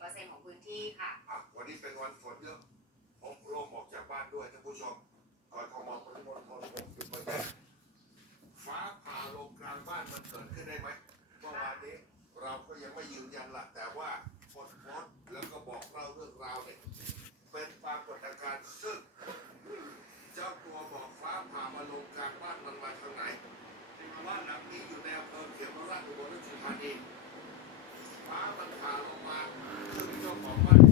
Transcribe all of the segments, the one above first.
10%ของพื้นที่ค่ะ อะวันนี้เป็นวันฝนเยอะผมลงออกจากบ้านด้วยท่านผู้ชมก่อนข้ามาปริมณฑลผมจุดมาแจ้งฟ้าผ่าลงกลางบ้านมันเกิดขึ้นได้ไหมเมื่อวานนี้เราก็ยังไม่ยืนยันละแต่ว่าคนโพสต์แล้วก็บอกเล่าเรื่องราวเนี่ยเป็นปรากฏการณ์ซึ่งเจ้าตัวบอกฟ้าผ่ามาลงกลางบ้านมันมาทางไหนบ้านหลังนี้อยู่ในอำเภอเขมราชอุบลราชธานี Thank you.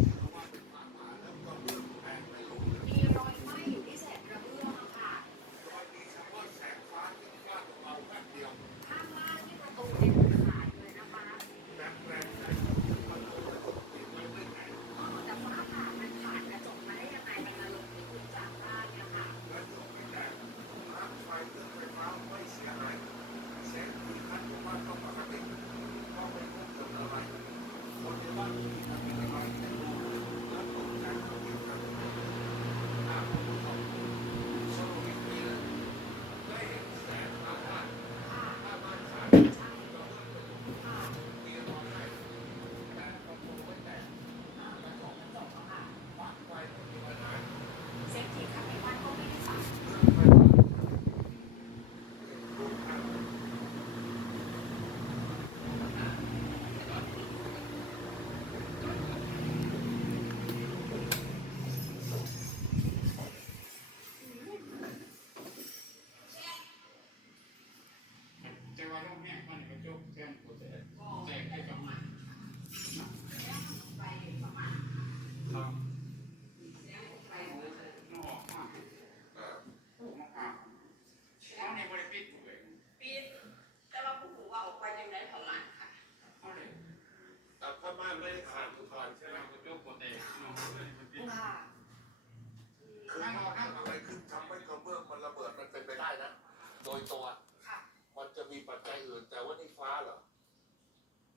โดยตัวค่ะมันจะมีปัจจัยอื่น แต่ว่านี่ฟ้าเหรอ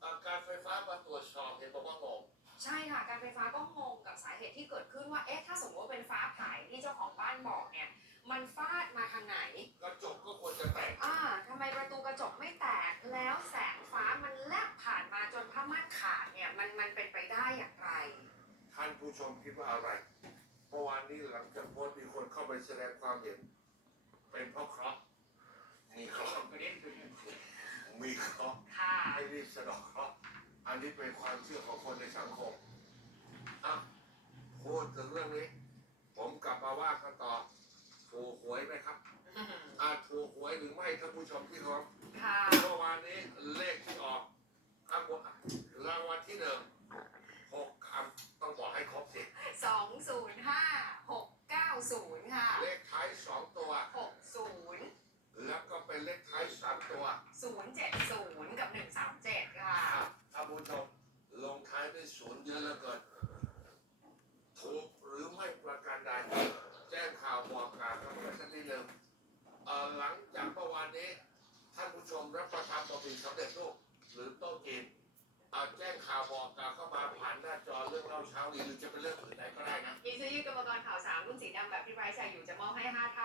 อาการไฟฟ้ามาตรวจสอบเห็นบอกว่างงใช่ค่ะ การไฟฟ้าก็งงกับสาเหตุที่เกิดขึ้นว่า เอ๊ะ ถ้าสมมติว่าเป็นฟ้าผ่าที่เจ้าของบ้านบอกเนี่ย มันฟาดมาทางไหน กระจกก็ควรจะแตก อ่าทำไมประตูกระจกไม่แตก แล้วแสงฟ้ามันแลบผ่านมาจนผ้าม่านขาดเนี่ย มันมันเป็นไปได้อย่างไร ท่านผู้ชมคิดว่าอะไร เมื่อวานนี้หลังจากโพสต์มีคนเข้าไปแสดงความเห็น เป็นเพราะเคราะห์มีเคราะห์ กระเด็นไปเนี่ย มีเคราะห์ค่ะให้รีบสะเดอกเคราะห์อันนี้เป็นความเชื่อของคนในสังคมอะพูดถึงเรื่องนี้ ผมกลับมาว่ากันต่อถูกหวยไหมครับอาถูกหวยหรือไม่ท่านผู้ชมที่เคารพ ค่ะเมื่อวานนี้เลขที่ออกข้างบนรางวัลที่หนึ่งหกคำต้องบอกให้ครบสิ สองศูนย์ห้าหกเก้าศูนย์ค่ะ เลขท้ายสองตัว หกศูนย์ แล้วก็เป็นเลขท้ายสามตัว ศูนย์เจ็ดศูนย์กับหนึ่งสามเจ็ดค่ะ อะท่านผู้ชมลงท้ายด้วยศูนย์เยอะเหลือเกินถูกหรือไม่ประการใดแจ้งข่าวบอกกล่าวกันสักนิดหนึ่งเอ่อหลังจากเมื่อวานนี้ ท่านผู้ชมรับประทานบะหมี่สำเร็จรูปหรือโต๊ะจีนเอ่อแจ้งข่าว บอกกล่าวเข้ามาผ่านหน้าจอเรื่องเล่าเช้านี้หรือจะเป็นเรื่องอื่นใดก็ได้นะ มีซูยูกรรมกรข่าวสามรุ่นสีดำแบบที่ไบรท์ใส่อยู่จะมอบให้ห้าท่าน